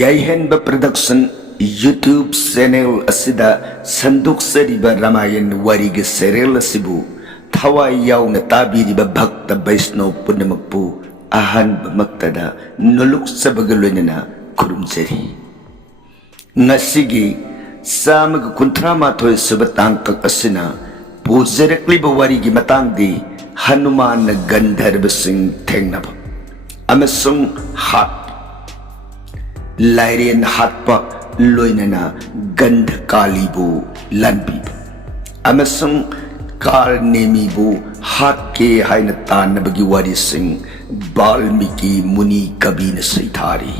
ꯌꯥꯏꯍꯟꯕ production YouTube channel ꯑꯁꯤꯗ ꯁꯟꯗꯣꯛꯆꯔꯤꯕ ꯔꯥꯃꯥꯌꯟ ꯋꯥꯔꯤꯒꯤ serial ꯑꯁꯤꯕꯨ ꯊꯋꯥꯏ ꯌꯥꯎꯅ ꯇꯥꯕꯤꯔꯤꯕ ꯚꯛꯇ ꯕꯩꯁꯅꯣꯕ ꯄꯨꯝꯅꯃꯛꯄꯨ ꯑꯍꯥꯟꯕꯃꯛꯇꯗ ꯅꯣꯂꯨꯛꯆꯕꯒ ꯂꯣꯏꯅꯅ ꯈꯨꯔꯨꯝꯖꯔꯤ꯫ ꯉꯁꯤꯒꯤ 138 ꯁꯨꯕ ꯇꯥꯡꯀꯛ ꯑꯁꯤꯅ ꯄꯨꯖꯔꯛꯂꯤꯕ ꯋꯥꯔꯤꯒꯤ ꯃꯇꯥꯡꯗꯤ ꯍꯅꯨꯃꯥꯟꯅ ꯒꯟꯙꯔꯕꯁꯤꯡ ꯊꯦꯡꯅꯕ ꯑꯃꯁꯨꯡ ꯍꯥꯠꯄ, ꯂꯥꯏꯔꯦꯟ ꯍꯥꯠꯄ ꯂꯣꯏꯅꯅ ꯒꯟꯙꯀꯥꯂꯤꯕꯨ ꯂꯥꯟꯕꯤꯕ ꯑꯃꯁꯨꯡ ꯀꯥꯔꯅꯦꯃꯤꯕꯨ ꯍꯥꯠꯀꯦ ꯍꯥꯏꯅ ꯇꯥꯟꯅꯕꯒꯤ ꯋꯥꯔꯤꯁꯤꯡ ꯕꯥꯜꯃꯤꯀꯤ ꯃꯨꯅꯤ ꯀꯕꯤꯅ ꯁꯩꯊꯥꯔꯤ꯫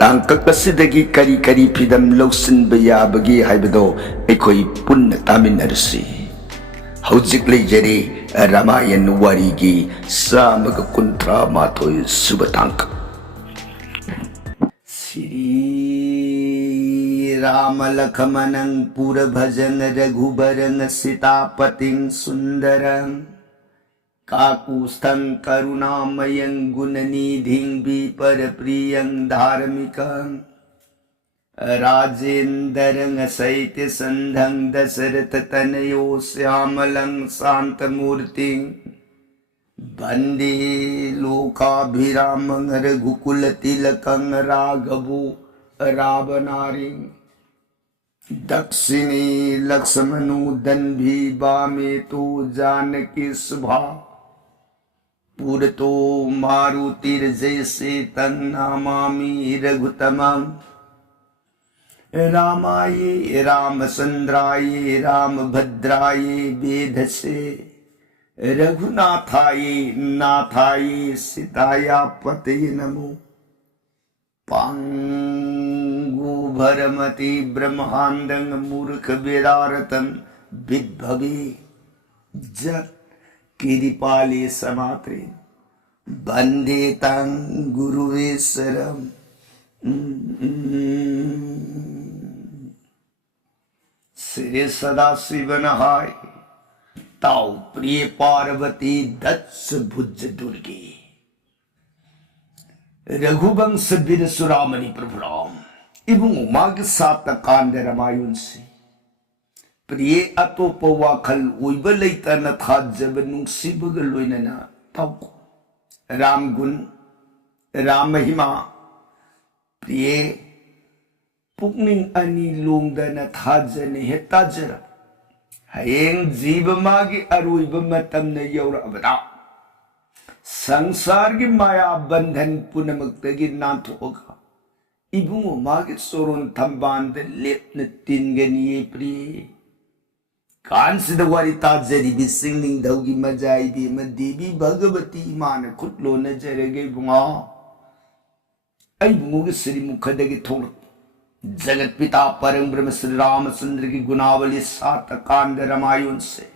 ꯇꯥꯡꯀꯛ ꯑꯁꯤꯗꯒꯤ ꯀꯔꯤ ꯀꯔꯤ ꯐꯤꯗꯝ ꯂꯧꯁꯤꯟꯕ ꯌꯥꯕꯒꯦ ꯍꯥꯏꯕꯗꯣ ꯑꯩꯈꯣꯏ ꯄꯨꯟꯅ ꯇꯥꯃꯤꯟꯅꯔꯁꯤ꯫ ꯍꯧꯖꯤꯛ ꯂꯩꯖꯔꯦ ꯔꯥꯃꯥꯌꯟ ꯋꯥꯔꯤꯒꯤ 138 ꯁꯨꯕ ꯇꯥꯡꯀꯛ꯫ श्री राम लखमनं पुरभजन रघुबरं सीतापतिं सुंदरं काकुस्थं करुणामयं गुणनिधिं विपरप्रियं धार्मिकं राजेन्द्रं सैत्यसन्धं दशरथतनयो श्यामलं शान्तमूर्तिं वंदे लोकाभिरामं रघुकुलतिलकं राघवो रावणारिं दक्षिणे लक्ष्मणो दन्भी वामे तो जानकी शुभा पुरतो मारुतिर्जयसे तन्नमामि रघुतमं रामाय रामचन्द्राय रामभद्राय वेधसे रघुनाथाय नाथाय सीताया पतये नमो। पांगु भरमति ब्रह्मांडं मूर्ख वेदारतं विद्भवे जत किरिपाले समात्रे वंदे तं गुरुवेशरम। श्री सदाशिवनहाय ताऊ प्रिय पार्वती दत्स भुज दुर्गे रघुवंश वीर सुरामणि प्रभु राम इबुंग माग सात कांड रामायण से प्रिय अतोप वाखल उइब लेतन थाजब नुंसिबग लोइनना ताऊ राम गुण राम महिमा प्रिय पुकनिंग अनि लोंगदन थाजन हेताजर हयेंग जीव मागी अरुइब मतमन यौरबदा संसार की माया बंधन पुनमक्तगी नाथोगा इबुंगो मागी सोरोन थंबांद लेपन तिनगनिये प्रिय कांसिद वारी ताजरी बिसिंगनिंग दौगी मजाई बी मदेवी भगवती मान खुटलो नजरगे बुंगा आई बुंगो के श्री मुखदगी थोड़ जगत पिता परम ब्रह्म श्री रामचंद्र की गुणावली 7 कांड रामायण से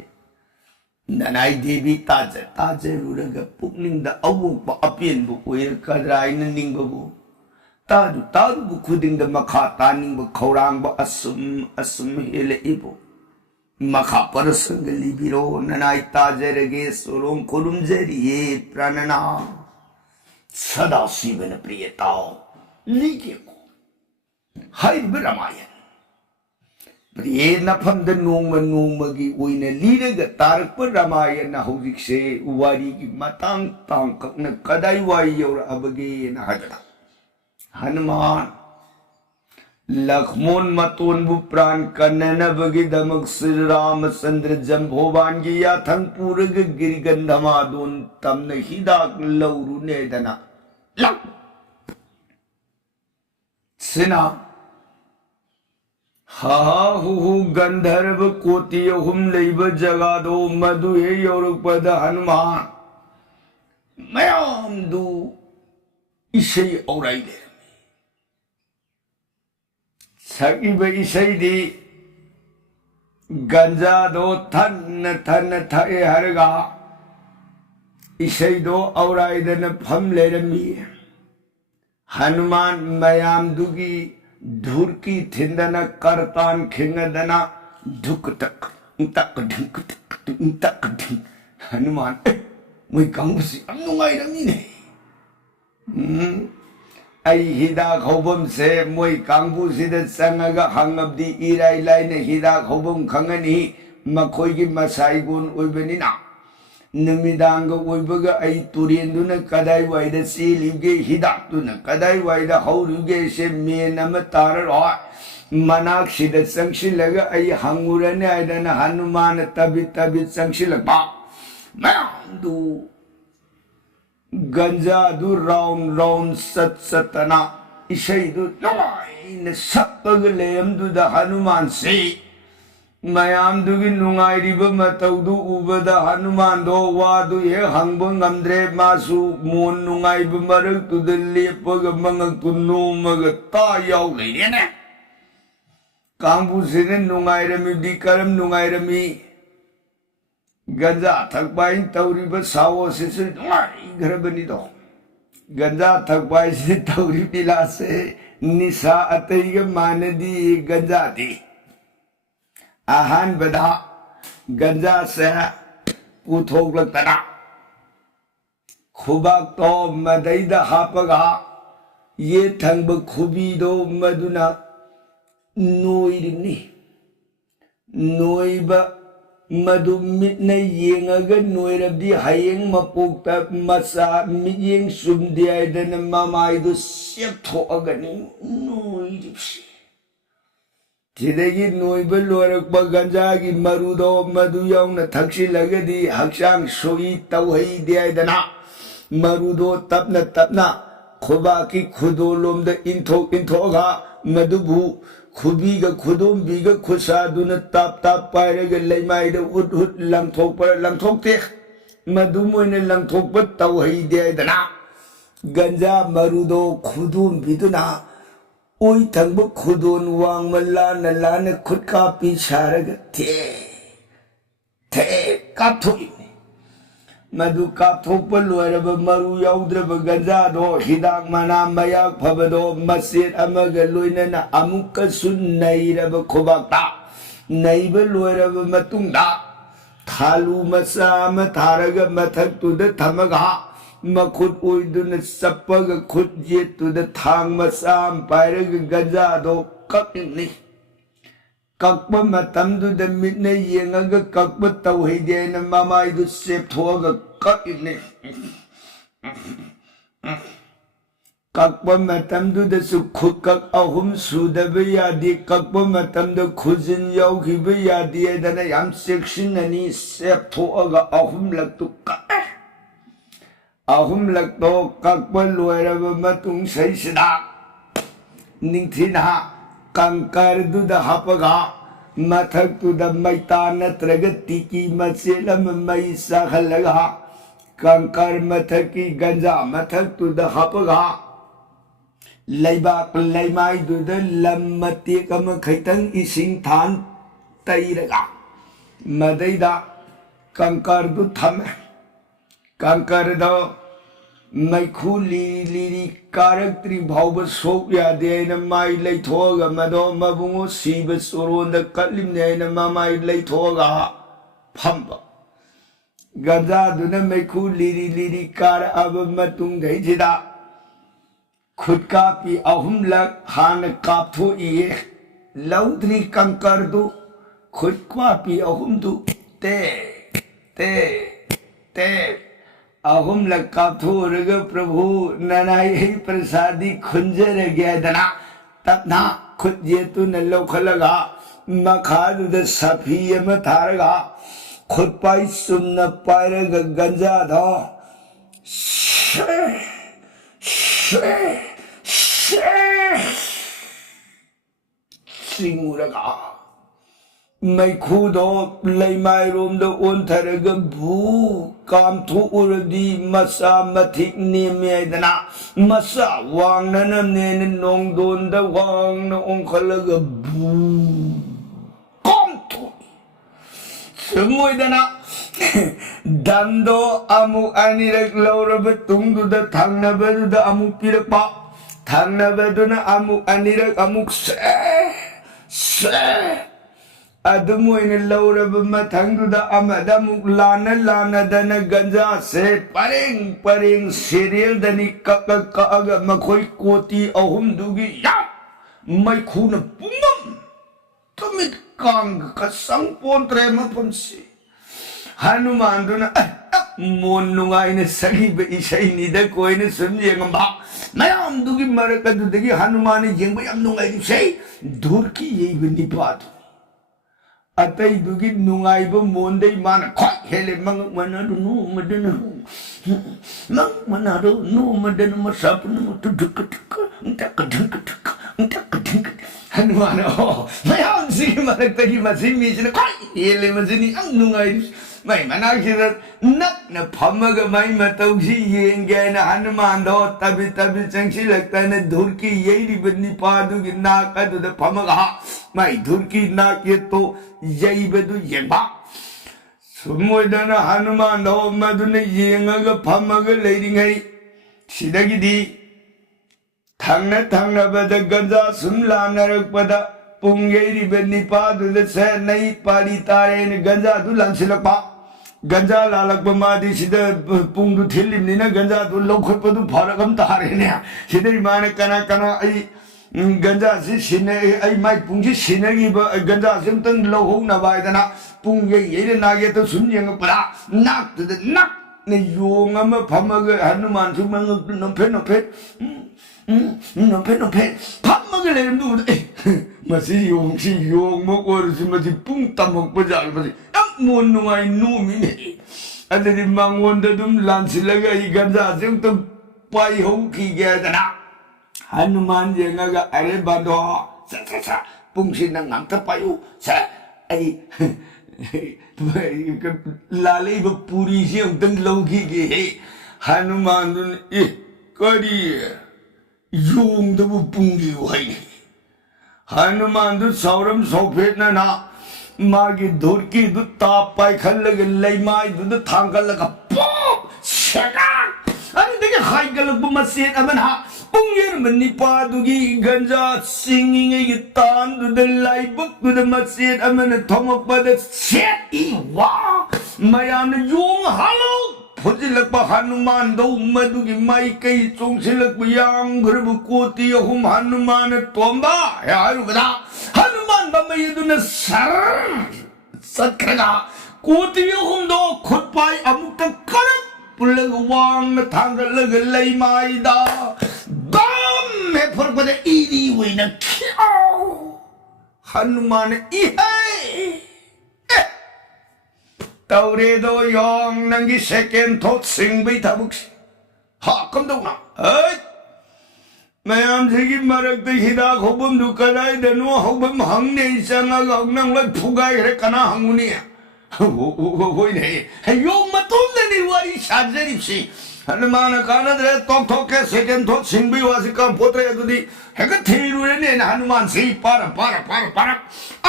ननाई देवी ताजे ताजे रुरग पुकनिंग द अवुप अपियन बु ओयर कदराइन निंग बु तादु तादु बु खुदिंग द मखा तानिंग बु खौरांग बु असुम असुम हेले इबु मखा परसंग लिबिरो ननाई ताजे रगे सोरों खुरुम जरिए प्राणना सदा शिवन प्रियताओ लीके हाइब रामायण प्रिय नफम द नोंग नोंगी ओइने लीरग तारक रामायण हौजिकसे वारी की मतांग तांकन कदाई वाई यौर अबगे न हजरा हनुमान लक्ष्मण मतोन बु प्राण कनन बगे दमक श्री रामचंद्र जंभोवान की याथंग पूरग गिरिगंधमा दोन तमन हिदाक लौरु नेदना लक सिना हा हु गंधर्व कोटि हुम लेब जगादो मधु हे यौरपद हनुमान मयाम दु इसई औराई दे सकीब इसई दी गंजा दो थन थन थे हरगा इसई दो औराई दन फम ले रमी हनुमान मयाम दुगी धुरकी थिंदना करतान खिंगदना धुक तक तक ढिंक तक ढिंक हनुमान मुई कांगसी अनुगाई रमी ने ไอฮิดาเขาบ่มเสมวยกังผู้สิเดสังกะหังอบดีอีไรไลในฮิดาเขาบ่มขังนี้มาคอยกิมาใส่กุนอุยเบนินะนมิดังก็อุยเบกไอตุเรียนดูนะกระไดไว้เดซีลิบเกฮิดาดูนะกระไดไว้เดเขาดูเกเสเมนามตาร์รอมานักสิเดสังสิลกไอหังอุระเนไอเดนะฮนุมานตบิสังสิลปะมาดูगंजा दु राउंड सतना इसे दु नवाई ने सत्तग लेम दु द हनुमान से मयाम दु की नुंगाई रिब मतौ दु उब द हनुमान दो वा दु ये हंग ngमद्रे मासु मोन नुंगाई ब मरक दु द लेपग मंग तु नो मग ता याव लेने ने कांबु से ने नुंगाई रमी दी करम नुंगाई रमी गंजा थकबाई तौरीब सावो से घर बनी दो गंजा थकबाई से तौरी पिला से निशा अतई मान दी गंजा दी आहान बदा गंजा से पुथोक लगता खुबाक तो मदईद हापगा ये थंग खुबी दो मदुना नोइरिनी नोइब मधु मिटने येंग नोयरबदी हयेंग मपोक्ता मसा मियेंग सुमदियायदन ममाइदु सेपथोअगनि नोइरिबसी थिदेगी नोइब लोरकब गंजागी मरुदो मधु याउना थक्सिलगदी हक्सांग सोई तौहै दियायदना मरुदो तपना खुबाकी खुदोलोमद इंथोगा मधुबु खुबीगा खुदोंबीगा खुसादुना ताप पायरगा लेमाइद उट लंथोकते मधुमोइने लंथोकप तौहैदेदना गंजा मरुदो खुदोंबीदुना ओइ थंब खुदोन वांग लान खुदका पिसारगा थे काथोइने मधु काथोप लोरब मरु याउद्रब गंजा दो हिदाक मना मयाक फबदो मसेत अमग लोइनना अमुक सुन नैरब खुबाक्ता नैब लोरब मतुंगदा थालू मसाम थारग मथक तुद थमगा मखुद ओइदुन सपग खुद ये तुद थांग मसाम पायरग गंजा दो ककनि कक्प मतमदुद मिटने येंगग कक्प तौहैदेन ममाइदु सेपथोग ककने कक्प मतमदुद सु खुकक अहुम सुदब यादि कक्प मतमद खुजिन याउखिब यादि दना याम सेक्शननी सेपथोग अहुम लक्तु अहुम लक्तो कक्प लोयरब मतुंग सैसदा निंगथिना कंकर दुद हपगा मथक तुद मैता नत्रगति की मसेलम मई सहलगा कंकर मथक की गंजा मथक तुद हपगा लैबाक लैमाई दुद लम्मती कम खैतंग इसिंग थान तैरगा मदैदा कंकर दु थम कंकर दो मैखू लिरी कारक त्रिभाव सोक यादे माई लैथोगा मदो मबुंगो सीब सोरोंद कलिमने ममाई लैथोगा फंब गंजा दुन मैखू लिरी कार अब मतुंग गैजिदा खुद कापी अहुम लग हान कापथो इये लौद्री कंकर दु खुद कापी अहुम दु ते अहुम लक्काथोरग प्रभु ननाई प्रसादी खुंजर गैदना तपना खुद ये तु न लौखलगा मखादुद सफीयम थारगा खुद पाई सुमन पायरग गंजा दो सिंगुरगा मैखूदो लैमाई रोमदो ओंथरग भू काम थु उरदी मसा मथिक नेमेदना मसा वांगनन नेन नोंगदोन द वांगन ओंखलग भू काम थु समुइदना दंदो अमु अनिरक लौरब तुंगदुद थांगनबदुद अमु पिरपा थांगनबदुना अमु अनिरक अमुक से अदमुइन लौरब मथंगदुदा अमदमुक लाना लाना दन गंजा से परेंग परेंग सीरियल दनी कक कग मखोई कोती अहुम दुगी या मैखुन पुंगम तुमित कांग का संपोन त्रे मपमसी हनुमान दुना मोन नुंगाइने सगी बे इसाई निदा कोइने सुनजेंगबा मयाम दुगी मरकदुदगी हनुमान जेंगबा याम नुंगाइ से धुरकी येबे निपात अतई दुगी नुंगाइब मोंदे मान खोय हेले मंग मनादु नु मदन मंग मनादु नु मदन मसापन मुटुक टुक टक ढक टक टक ढक हनुमान हो मयाम सी मरक तगी मसी मीजन खोय हेले मजनी अंग नुंगाइ मै मना किर नक न फमग मै मतौसी येंगे न हनुमान दो तबि तबि चंगसी लगता ने धुरकी येरी बन्नी पादु की नाक अदु द फमग हा मै धुरकी नाक ये तो यही बदु येंबा सुमोदन हनुमान दो मदुन येंगग फमग लेरिंगै सिदगिदी थांगना बद गंजा सुमला नरक पद पुंगेरी बन्नी पादु द से नई पारी तारे ने गंजा दु लंसिलपा गंजा लालक मादी सिद पुंगदु थिलिमनिना गंजा दु लौखटपदु फरकम तारेने सिदरि मान कना कना आई गंजा सि सिने आई माई पुंगि सिनगी गंजा सिमतन लौहौना बायदना पुंगे येरे नागे तो सुन्यंग परा नाक द नाक ने योंग अम फमग हनुमान सुमंग नोफे नोफे फमग लेरमदु मसी योंगसी योंग मोकोरसि मसी पुंग तमक बजाल मसी मोन नुंगाइ नोमिने अदि मंगोंद दुम लांसिलगा इ गंजा सिम तो पाई हो की गेदना हनुमान जेंगा अरे बादो सा पुंगसि नंगाम त पायु सा आई लाले ब पूरी से उतंग लौकी के हनुमान दुन ए करी योंग दबु पुंगी होई हनुमान दु सौरम सौफेट ना मागी धुरकी दु ताप पाई खल्लगे लेमाई दु थांगलगा पॉप शेगा अरे देखे हाई गलक मसेट अमन हा पुंगेर मन्नी पादुगी गंजा सिंगिंगे की तान दु लाई बुक दु मसेट अमन थोमक पद सेट ई वा मयान योंग हालो फुजिलक हनुमान दो मदुगी माई कई चोंगसिलक यांग घरब कोती अहुम हनुमान तोंबा यारु बदा हनुमान बमयदुन सर सत्खगा कोती अहुम दो खुद पाई अमुक करत पुलग वांग थांगलग लेमाइदा दम में फरपदे इरी वइना खियाओ हनुमान इहे तौरेदो योंग नंगी सेकेंड थॉट सिंग बई थाबुक्सी हा कमदौना ऐ मयाम सेगी मरक ते हिदा खोबम दु कदाय दनु होबम हंगने इसांगा गंगनंग लै फुगाय रे कना हंगुनी होइने योंग मतुलनि वारी साजरिसी हनुमान कानदरे तोक तोके सेकेंड थॉट सिंग बई वासी काम पोत्रे दुदी हेक थेरुने हनुमान से पार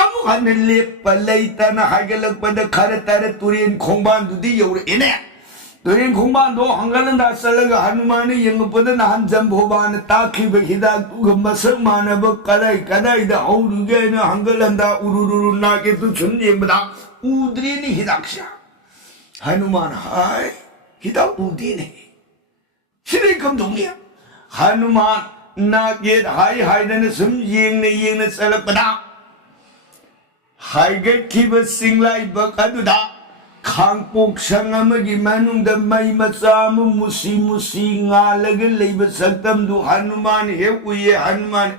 अमु हन लेप लैतना हागलक पद खर तर तुरेन खोंबान दुदी यौरे इने तुरेन खोंबान दो हंगलंदा सलग हनुमान यंग पद नहन जंभोबान ताखि बहिदा मसक मानब कदाय कदाय द औरुगे न हंगलंदा उरुरुरु नाके तु सुन येबदा उद्रेनि हिदाक्षा हनुमान हाय हिदा उदीने सिरे कम दोंगिया हनुमान नागे हाय हाय दन सुम येंगने चलपदा हाइगेट खिब सिंगलाई बकदुदा खांगपोक संगमगी मनुंग द मई मचाम मुसी मुसी ngalग लेब सकतम दु हनुमान हे उये हनुमान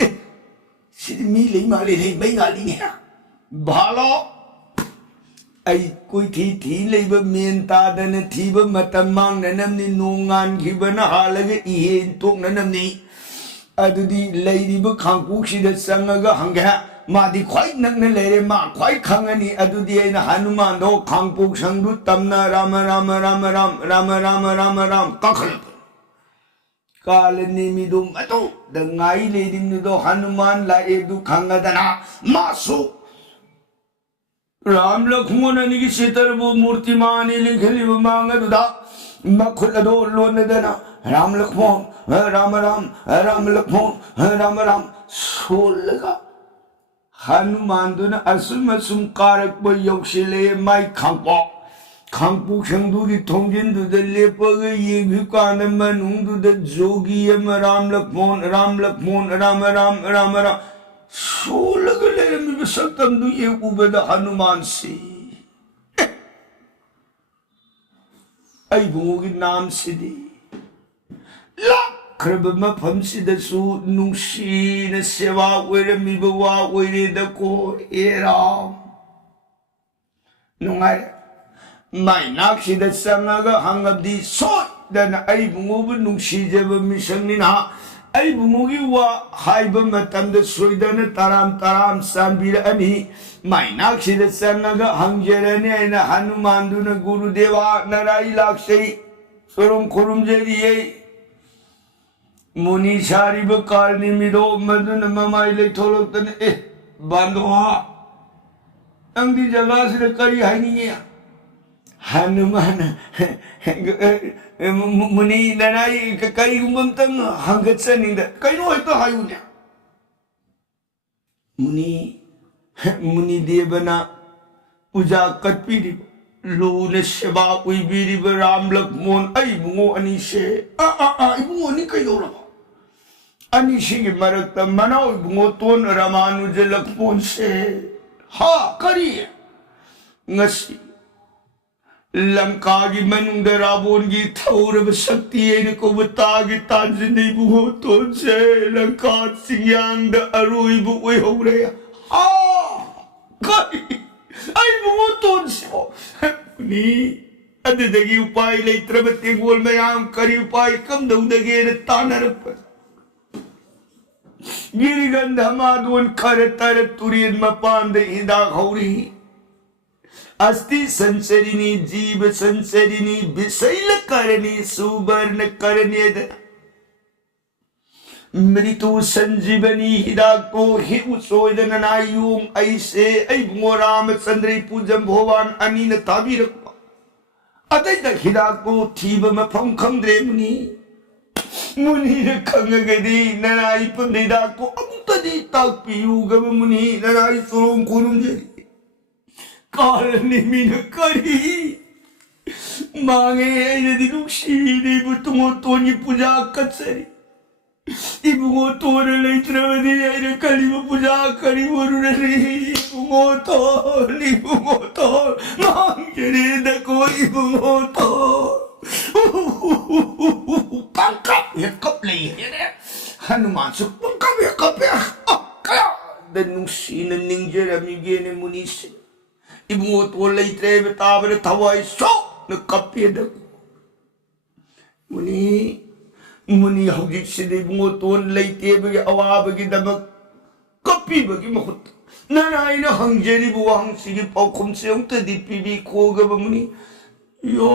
सिरि मी ले माले ले बै गाली ने भालो आई कोई थी लेब मेन तादन थीब मतम मांग ननमनी नोंगान खिबन हालग इहेन तोक ननमनी अदुदी लैरिब खांगपोक संगगा हंगे मादी ख्वाई नगने लेरे मा ख्वाई खंगनी अदुदी ऐना हनुमान दो खांगपोक संगदु तमना राम राम राम राम राम राम राम राम कखल काल निमिदु मतो दंगाई लेदिनु दो हनुमान लाए दु खंगदना मासु राम लक्ष्मण निगी सीतरबु मूर्तिमान लिखलिब मांगदुदा मखुल दो लोनदना राम लक्ष्मण राम राम राम लक्ष्मण राम राम सोलगा हनुमान असुम असुम कारक यौशिले माई खांपो खांपू संदूरी थोंजिन लेपग येंगिकान मनुंग जोगी राम लक्ष्मण राम लक्ष्मण राम राम राम राम सोलग लेरमी सकतम ये उबद हनुमान से अबुंगों नाम सिदी लाखरब मफम सिदसु नुंसीन सेवा ओइरमीब वा ओइरेदको एराम नुंगाय माई नाक्सिद चंगागा हंगबदी सोदना अबुंगोबु नुंसीजब मिसंगनिना अबुंगोगी वा हाइब मतमद सोइदना तराम तराम सांबिरअनी माई नाक्सिद चंगागा हंगजरने आइना हनुमानदुना गुरुदेवा नराई लाक्सै सोरुम खुरुमजरिये मुनि सारिब कारनि मिरो मदुन ममाई लेथोलक्तन ए बांधोहा अंगी जगह से करी हाइनिये हनुमान मुनि नराई कई गुमतंग हंगचनिंद कइनो होतो हायुन्या मुनि देवना पूजा कटपीरि लून सेवा उइबिरिब राम लक्ष्मण अबुंगो अनिसे इबुंगो नि कइदोरा अनिसिगी मरक्त मनाउ इबुंगो तोन रामानुज लक्ष्मण से हा करी ngasi लंका की मनुंग रावण की थौरब शक्ति को बतागी ताजनी बुहो तो से लंका सिंयांग अरुइब ओइ होरे हा कई आई बुहो तो से नी अददगी उपाय लेत्रब तेगोल मयाम करी उपाय कम दउदगे न तानरप गिरिगंधमादोन खरतर तुरीन मपांद हिदा खौरी अस्ति संचरिणी जीव संचरिणी विशैल करणी सुवर्ण करनेद मृत्यु संजीवनी हिदाको हि उसोयदन नायुम ऐसे अबुंगो रामचंद्र पूजम भगवान अनिन ताबिरक अतैद हिदाको थीब मफम खंद्रे मुनि खंगगदी नराई पंदिदाको अमुतदी ताकपियु गम मुनि नराई सुरों कुरुमजेरी कारणिमीन करी मांगे यदि नुक्सीनी बुतुमो तोनी पूजा कचरी इबुंगो तोर लेत्रवदी आइरे कलिब पूजा करी वरुनरी इबुंगो तो मांगे दको इबुंगो तो पंकप ये कप ले ये हनुमान से पंकप ये कप या कया द नुक्सीन निंजर अमिगे ने मुनीसे इबुंगो तो लेत्रे बताबर थवाई सो न कपेद मुनि हौजिक सिदे इबुंगो तो लेते बगे अवाब की दमक कपी बगी मखुत नराइन हंगजेरी बुवांग सिगी पौखुम से उंत दीपीबी कोगब मुनि यो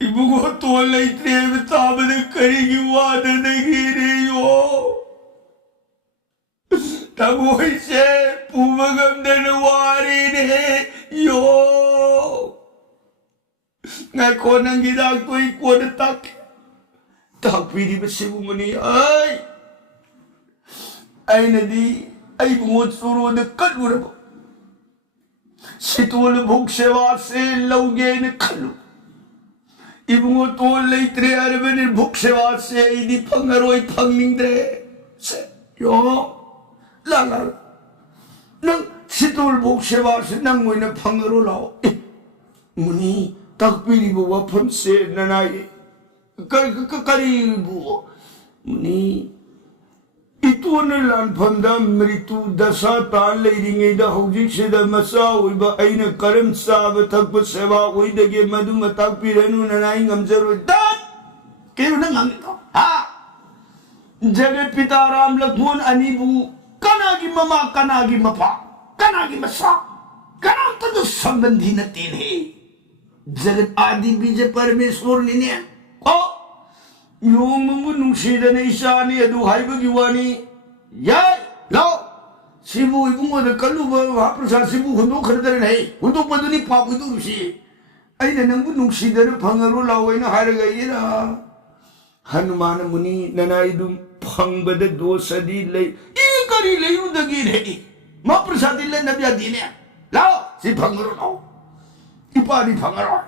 इबुंगो तो लेत्रे बताबर करेगी वाद देगी रे यो तबोई से पूमगम दनवारी ने यो ngai ko nang gida ko ko tak pidi besibu mani ai nadi ai bungot suru de kadura situl bhuk sewa se lauge ne khalu ibungo to leitre arben bhuk sewa se idi phangaroi phangning de se yo la nang situl bhuk sewa se nang moina phangaro lao muni takpiri bu wapam se nanai kari bu muni itu nalan phanda mritu dasa tal leiringe da hojik se da masa oiba aina karam sab thak sewa oidage madu matakpiranu nanai ngamjaro dat ke nang ha jagat pita ram lakshman anibu kanagi mama kanagi mapa kanagi masa kanam tadu sambandhi na tin hai जगत आदि बीज परमेश्वर ने ओ यों मंगु नुशीदन ईशानी अदु हाइबगी वानी या लो सिबु Ibungo the कल्लुब महाप्रसाद सिबु हुंदो खरदर नै हुंदो पदुनी पापु दुरुसी अइना नंगु नुशीदन फंगरो लावैना हारगा इरा हनुमान मुनि ननाइदुम फंगबद दोसदी लै ई करी लैउदगी रे महाप्रसाद ले नबिया दीने लाओ सी फंगरो लाओ इपादी फंगरो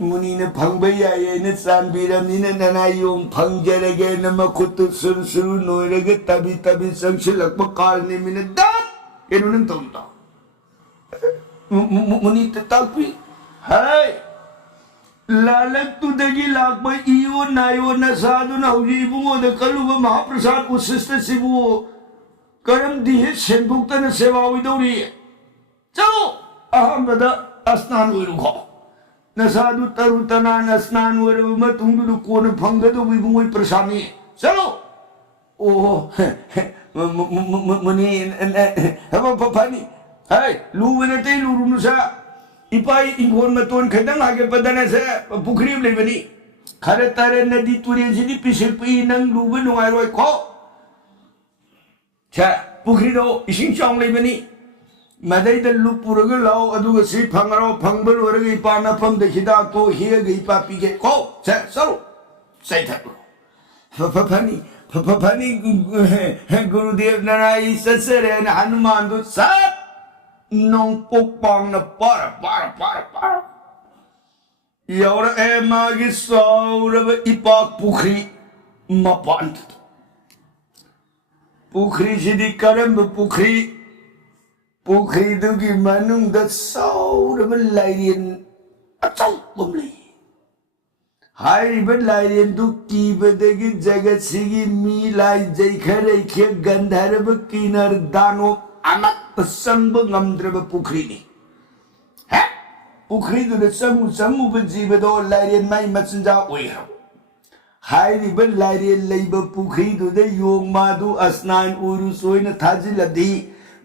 मुनि ने फंगबैया ये ने सांबीरमी ने ननायों फंगजरगे न मकुत सुरसुरु नोरगे तभी संक्षिलक पकार ने मिने दात ये नुन तोंता मुनि ततापी है लालक तू दगी लाख में इयो नायो न साधु न हुई बुंगो द कलुब महाप्रसाद उसिष्ट सिबुओ करम दिहे सेंबुक्त न सेवा विदोरी चलो अहम बदा स्नान हुई न साधु तरु तना न स्नान हुई में तुम तो कौन फंग तो विबुंगो प्रसादी चलो ओ मुनि हम पपानी है लूवने ते लूरुनुसा इपाई इंगोन में तोन खदंग आगे पदने से पुखरी ले बनी खरे तारे नदी तुरियन सिदी पिसिल पी नंग लूबन नुआई रोय को छा पुखरी दो इसिंग चांग ले बनी मदई द लुपुरग लाओ अदुग सी फंगरो फंगबल वरग इपा न फम द हिदा तो हिय ग इपा पी के को छा सरो सही था फफनी गुरुदेव नारायण ससरे न हनुमान दो सात नों पोकपांग न पार यार ए मागी सौरव इपाक पुखरी मपांत पुखरी सिदी करम पुखरी दुगी मनुंग द सौरव लाइरियन अचल बुमली हाई बद लाइरियन दु की बदगी जगत सिगी मी लाई जैखरे खे गंधर्व किनर दानो अमत संग ngамद्रब पुखरी ने है पुखरी दु संग बजीब दो लाइरियन माई मचंजा ओइरो हाई रिब लाइरियन लेब पुखरी दु दे योग मादु स्नान उरु सोइन थाजिलदी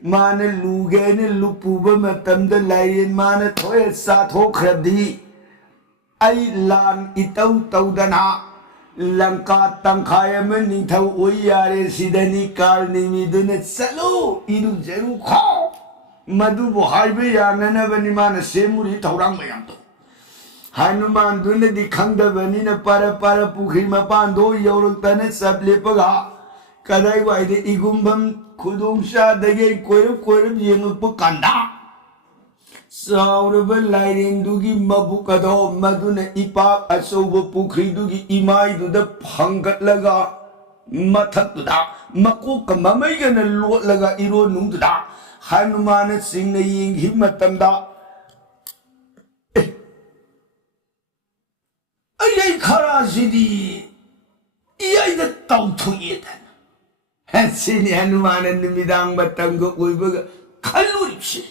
मान लुगे ने लुपुब मतम द लाइरियन मान थोय साथोखरदी आई लान इतौ तौदना लंका तंखाय में निथौ ओई यारे सिदनी कार निमिदुने चलो इनु जरू खो मधु बुहाइबे यानन बनी मान सेमुरी थौरांग मयाम तो हनुमान दुने दिखंग बनी न पर पुखरी मपान दो यौरक्तने सब लेपगा कदाई वाइदे इगुम्बम खुदोंशा दगे कोइरब येंगप कांदा सौरभ लाइरेंदुगी मबुकदो मधुने इपाक अशोभ पुखरीदुगी इमाइदुद फंगतलगा मथक्तुदा मकोक ममैगन लोटलगा इरो नुंगतुदा हनुमान सिंह ने यिंगी मतमदा अयै खरासिदी इयै द तौथुयेदन हसिनि हनुमान निमिदांग मतंगो उइबग खलुरिछि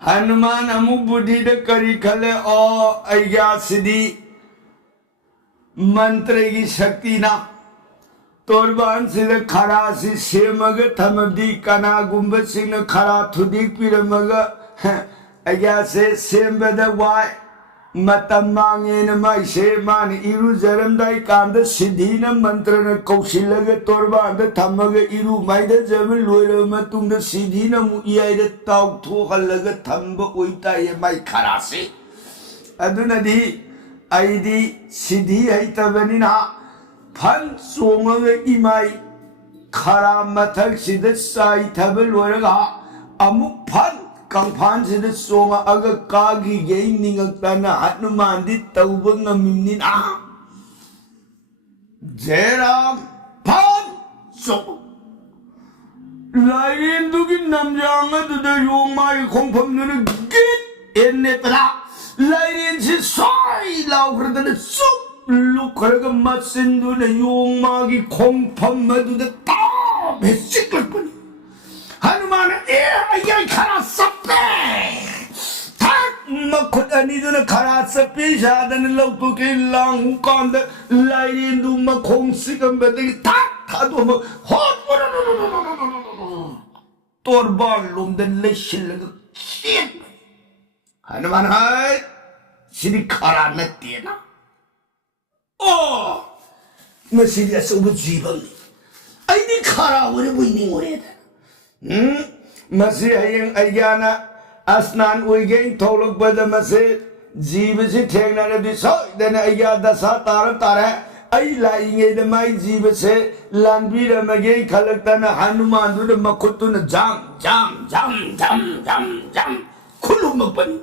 हनुमान अमु बुद्धि द करी खले ओ अय्या सिद्धि मंत्र की शक्ति ना तोरबान सिद खरा सि सेमग थमदी कना गुंब सिंह खरा थुदी पिरमग अय्या से सेमबद वाय मतम मांगे न माई से मान इरु जरमदाई कांद सिद्धि न मंत्र न कौशिलग तोरबान द थमग इरु माई द जम लोयर मतुंग द सिद्धि न मुइयाई द ताउ थो हलग थंब ओइता ये माई खरा से अदुनदी आईदी सिद्धि है तबनिना फन सोंग इमाई खरा मथक सिद साई थब लोयरगा अमु फन कंफान सिद सोंग अग कागी गेई निंगक्तना हनुमान दी तौब ngamimin आ जयराम फन सो लाइन दुगी नमजांग दुद योमाई खोंफम नुन गित एने पला लाइन से साई लाउखरदन सुप लुखरग मसिंदु ने योमागी खोंफम मदुद ता बेसिकलपन हनुमान ए अय्या खरा सप्पे थाक मखुद अनिदुन खरा सप्पे शादन लौपु के लांग कांद लाइन दु मखों सिकम बदे थाक थादो म होत तोरबान लुमदन लेशिलग शिट हनुमान है सिरी खरा नतेना ओ मसिरी असुब जीवन आइदी खरा ओरे बुइनी ओरे मसी हयें अय्याना स्नान ओइगें थोलक बद मसे जीव से ठेंगना ने दिसो देने अय्या दशा तारे ai lainge da mai jiba se lanbira mage khalakta na Hanuman du da makutu na jam khulumakpani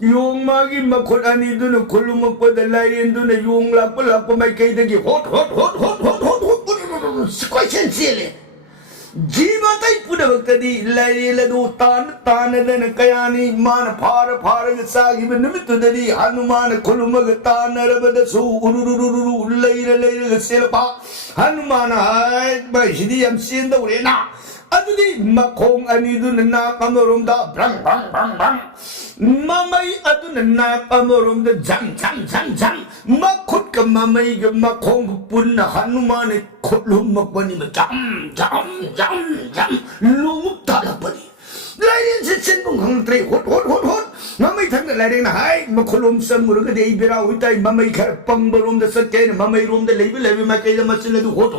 yung magi makut ani du na khulumakpa da lain du na yung lakpa mai kai da gi hot squai sensile jiba tai puda baktadi laile do tan da na kayani man phara ga sagi ba nimitu da di Hanuman khulumak tan rabada su urururu laira ga selpa Hanuman hai ba hidi am sin da ure na adudi makong ani du na kamarum da brang mamai adu na kamarum da jam makut ka mamai ga makong pun na Hanuman khulumak bani ma jam lumuk tala bani lain se chen bung khang tre hot mamai thang da lain na hai ma khulum sam mur ga dei bira uitai mamai khar pang barum da sat ken mamai rum da lebi ma kai da ma chen du hot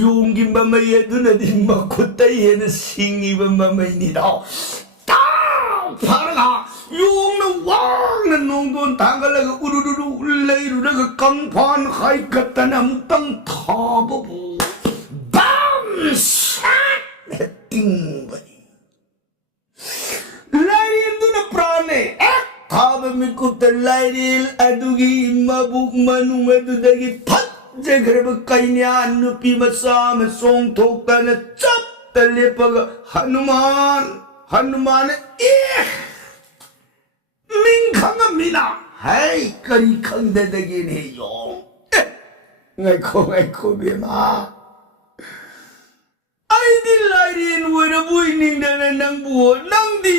yung gi mamai adu na di ma khutai en singi ba mamai ni da ta phara yung na wang na nong don tangal ga ururu leiru da kang phan khai katanam tang tha bu bam sat ting bani lain du na prane thaba mi kut lairil adugi mabuk manu adu dagi phat jagar ba kainya nupi masa ma song thok ta na chap ta lepa Hanuman Ming khang mina hai kari khang da dagi ne yong ngai ko be ma ai di lairin wera bui ning da nang bu nang di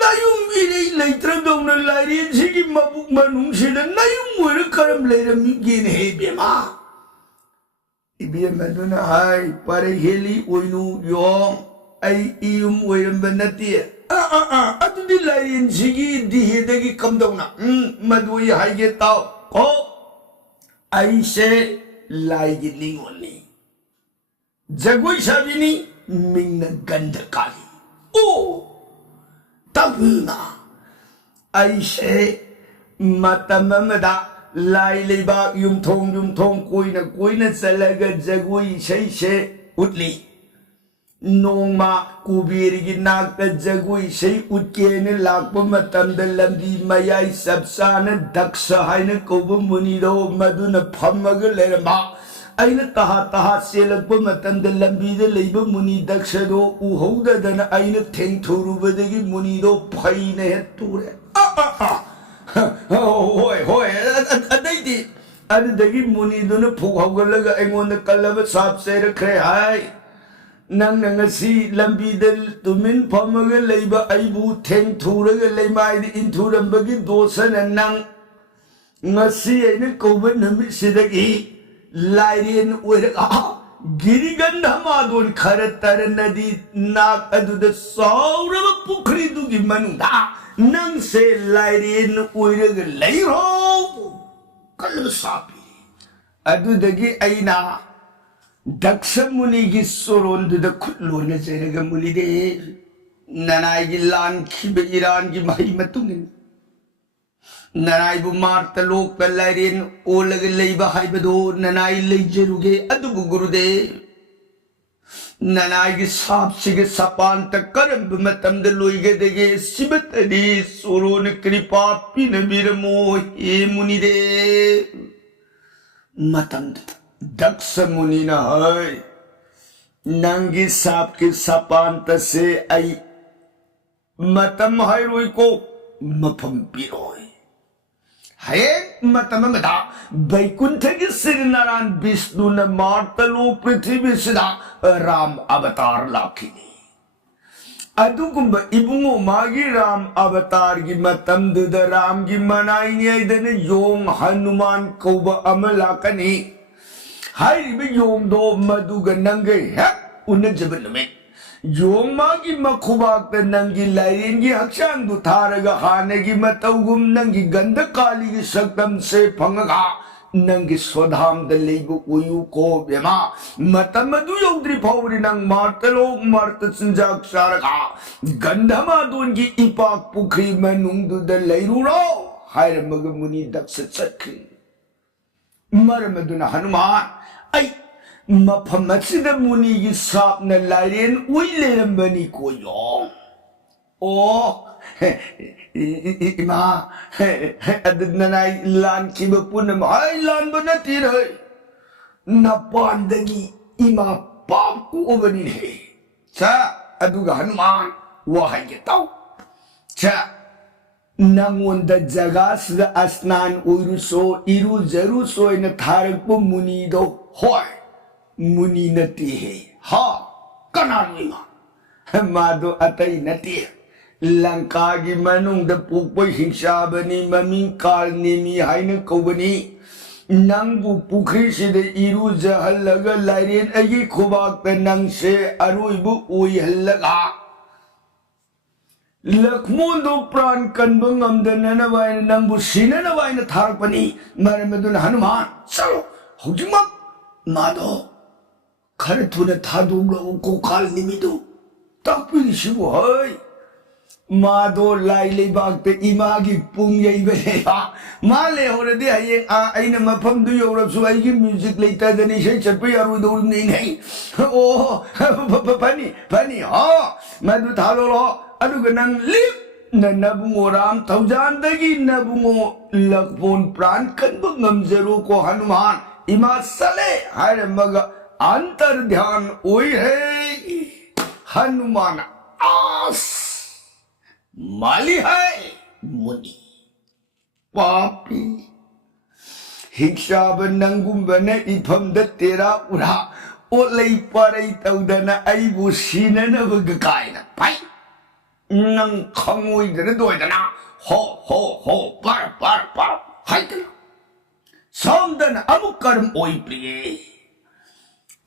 nayung ire laitra dong na lairin sigi mabuk manung sida nayung wera karam laira mi gen he be ma ibe maduna hai pare heli oinu yong ai ium wera banati atu di lairin sigi di he dagi kam dong na madui hai ge tao ko ai se lai gi lingoni Jagoi sabini mingna ganda kali. Oh, tabuna. Aise mata mamada lai leba yum thong koi na salaga jagoi se utli. Nong ma kubiri gi nakta jagoi se utke ne lakpa matam da lamdi mayai sabsana daksa hai na kobu muni do maduna phamaga lerama. Aina taha selakpa matam da lambi da leiba muni daksha do uhauda dana aina theng thoruba dagi muni do phai na he ture hoi adagi muni do na phuk haugalaga aingonda kalaba sap sera khre hai nang ngasi lambi da tumin phamaga leiba aibu theng thuraga leimai di inthurambagi dosana nang ngasi aina koba nami sidagi Lairin wera Giriganda madon karatar nadi nak adu da sauraba pukri du gi manunda nang se lairin wera lairo kalb sapi adu dagi aina daksha muni gi soron du da khullo na jeraga muni de nanai gi lan khibe iran gi mai matungin Nanai bu marta lok pelarin olag leiba haibado nanai leijeruge adubu gurude nanai gi sap sige sapan takaram matam de loige dege sibatani soron kripa pinabirmo e munide matam daksa munina hai nangi sap ke sapan tase ai matam hai roi ko mapam piroi Hayek matamamada Vaikuntha Sirinaran Vishnu na Martalu Prithvi Sida Ram Avatar Lakini Adugumba Ibungo Magi Ram Avatar Gi Matam Duda Ram Gi Manaini Aidana Yong Hanuman Koba Amalakani Haribi Yong Do Maduga Nange Hek Unajabaname Yong magi makubak da nangi lairin gi hakshang du tharaga hane gi matawgum nangi ganda kali gi saktam se phangaga nangi swadham da leibu uyu ko bema matamadu yodri phawri nang martalo marta sinjak saraga gandhama don gi ipak pukri manung du da leiru ro hair magamuni daksa chakhi मरमदुना Hanuman आई मफम असिदा मुनि की सापना लाइरेन उइलेरंबनी को यों ओ इमा अदनाई लान की बपुन हाय लान बनती रहे नपांदगी इमा पाप को ओबनी है चा अदुगा हनुमान वह है ताऊ चा नंगोंद जगह से अस्नान उरुसो इरु जरुसो इन थारक को मुनि दो होय मुनि नती है हा कनानुमा मादो अतई नती है लंका की मनुंग द पुपो हिंसा बनी ममिंग काल नेमी हाइन कोबनी नंगबु पुखरी से द इरु जहल लगा लाइरेन अगी खुबाक पे नंग से अरुइबु उई हल्लगा लक्ष्मणदो प्राण कन्बंगमदन वाइन नंबु सिनन वाइन थारपनी मरमदुन हनुमान चलो हुजिमा मादो खर थुने थादुंगलो को काल निमिदो ताकपि सिबु हय मादो लाइले बागते इमागी पुंग यइबेबा माले होरदि हयें आइना मफम दु योरसु आइगी म्यूजिक लेता दनि से चपे यारुदो नहीं ओ फनी हा मदु थालो अदुगा नंग लिप नबुंगो राम थौजानदगी नबुंगो लक्ष्मण प्राण कन्ब ngमजरो को हनुमान इमा सले हायरमग अंतर ध्यान ओई है हनुमान आस माली है मुनि पापी हिंसाब नंगुंबने इफम द तेरा उरा ओ लई पारई तौदना आइबु सिननब गकायना पाई नंग खंगोइदना दोइदना हो पर हाइदना समदन अमुक कर्म ओइ प्रिय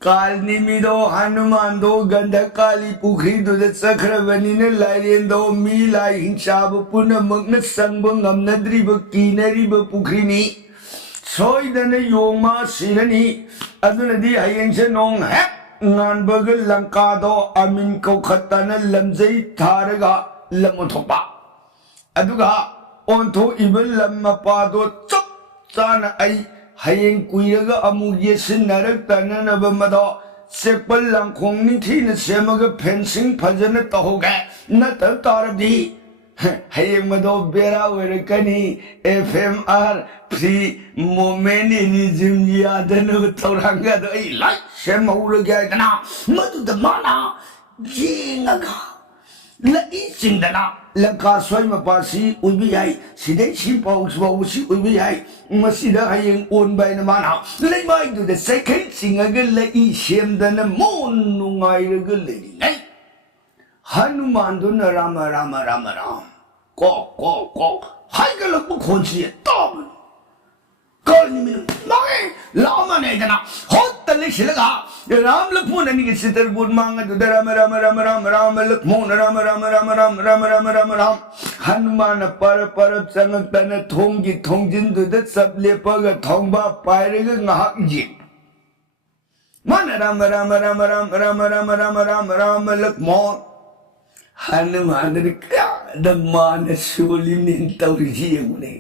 काल निमिदो हनुमान दो गंध काली पुखरी दो चक्रवनी ने लाइरेन दो मिलाई हिंसाब पुनः मग्न संग ngमनद्रिब कीनरिब पुखरीनी सोइदन योमा सिरनी अदुनदी हयेंसे नोंग है nganbag langka do amin ko khatana lamjai tharaga lamothpa aduga ontho ibel lamma do chap chana ai hayeng kuiraga amu yesin narak tanana bamado sepal langkhong ni thina semaga fencing phajana tahoga nata tarabdi hayeng mado bera werakani FMR free momentism yadana tauranga do ai like शेमौरगैदना मधुदमाना येंगा लईसिंगदना Lanka स्वयंपासी उबियाई सिदे सिपाउसबाउसी उबियाई मसिदा हयें ओनबायन माना लेमाइदुद सेखै singing लई शेमदन मोन नुंगाइरग लेनै हनुमानदुन राम राम राम राम को हाइगलक खोनसी ताबन कलनिमिन मागे लामनेदना होतले शिलगा राम लक्ष्मण नि सितर बुन मांग दुद राम राम राम राम राम लक्ष्मण राम राम राम राम राम राम राम राम हनुमान पर संग तन थोंगी थोंजिन दुद सब लेपग थोंबा पायरग ngahak ji मन राम राम राम राम राम राम राम राम राम लक्ष्मण हनुमान रि क्या दमान सोलिनिन तौरिजी मुने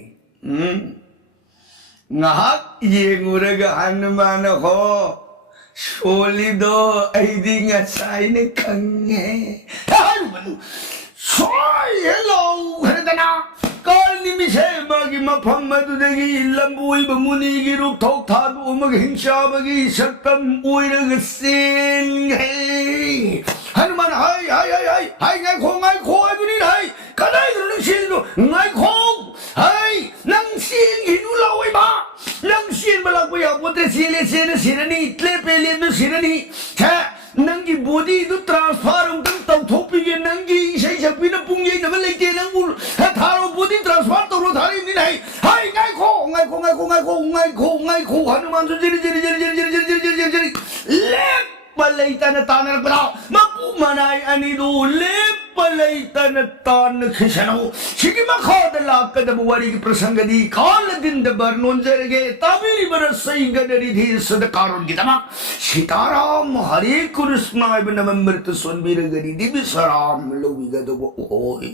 ngahak yenguraga hanuman ho solido aidi ngasai ne kange hanuman soy hello hedana kal nimise magi mafam madudagi lambui bamuni gi rup thok thad umag hingsa bagi saktam uiraga sin he hanuman hai ngai kho aduni hai kadai ru sin ru ngai kho hai nang sin hinu lawai ba nang sin balak boya potre sile sirani tle pele no sirani cha nangi body du transfer tang tau thopi ge nangi sei chapi na pungjai na balai te nang bul ha tharo body transfer to ro thari ni nai hai ngai kho hanuman su jiri lep balai tan tanar bra mapu manai ani do lep balai tan tan khishano shigima khod la kadam wari ki prasangadi kal din de barnon jerge tabiri barasai gadari thi sadakaron gitama sitaram hare krishna ibn amrit sonbir gadi dibi saram lobi gado oi